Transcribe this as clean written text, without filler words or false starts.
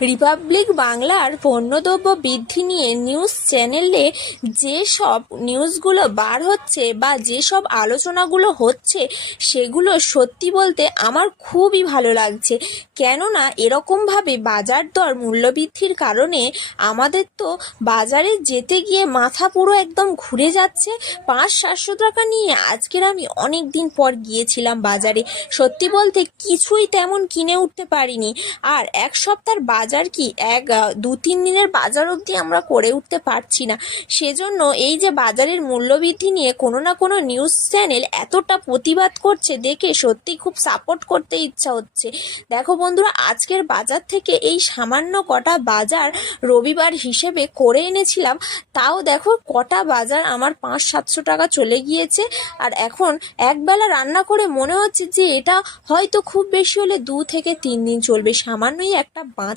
Republic বাংলার পণ্যদ্রব্য বৃদ্ধি নিয়ে নিউজ চ্যানেলে যেসব নিউজগুলো বার হচ্ছে বা যেসব আলোচনাগুলো হচ্ছে সেগুলো সত্যি বলতে আমার খুবই ভালো লাগছে। কেননা এরকমভাবে বাজার দর মূল্যবৃদ্ধির কারণে আমাদের তো বাজারে যেতে গিয়ে মাথা পুরো একদম ঘুরে যাচ্ছে। 500-700 টাকা নিয়ে আজকের আমি অনেক দিন পর গিয়েছিলাম বাজারে, সত্যি বলতে কিছুই তেমন কিনে উঠতে পারিনি। আর এক সপ্তাহের বাজার কি 2-3 দিনের বাজার অবধি আমরা করে উঠতে পারছি না। সেজন্য এই যে বাজারের মূল্যবৃদ্ধি নিয়ে কোনো না কোনো নিউজ চ্যানেল এতটা প্রতিবাদ করছে দেখে সত্যি খুব সাপোর্ট করতে ইচ্ছা হচ্ছে। দেখো বন্ধুরা, আজকের বাজার থেকে এই সামান্য কটা বাজার রবিবার হিসেবে করে এনেছিলাম, তাও দেখো কটা বাজার আমার 500-700 টাকা চলে গিয়েছে। আর এখন একবেলা রান্না করে মনে হচ্ছে যে এটা হয়তো খুব বেশি হলে 2 থেকে 3 দিন চলবে। সামান্যই একটা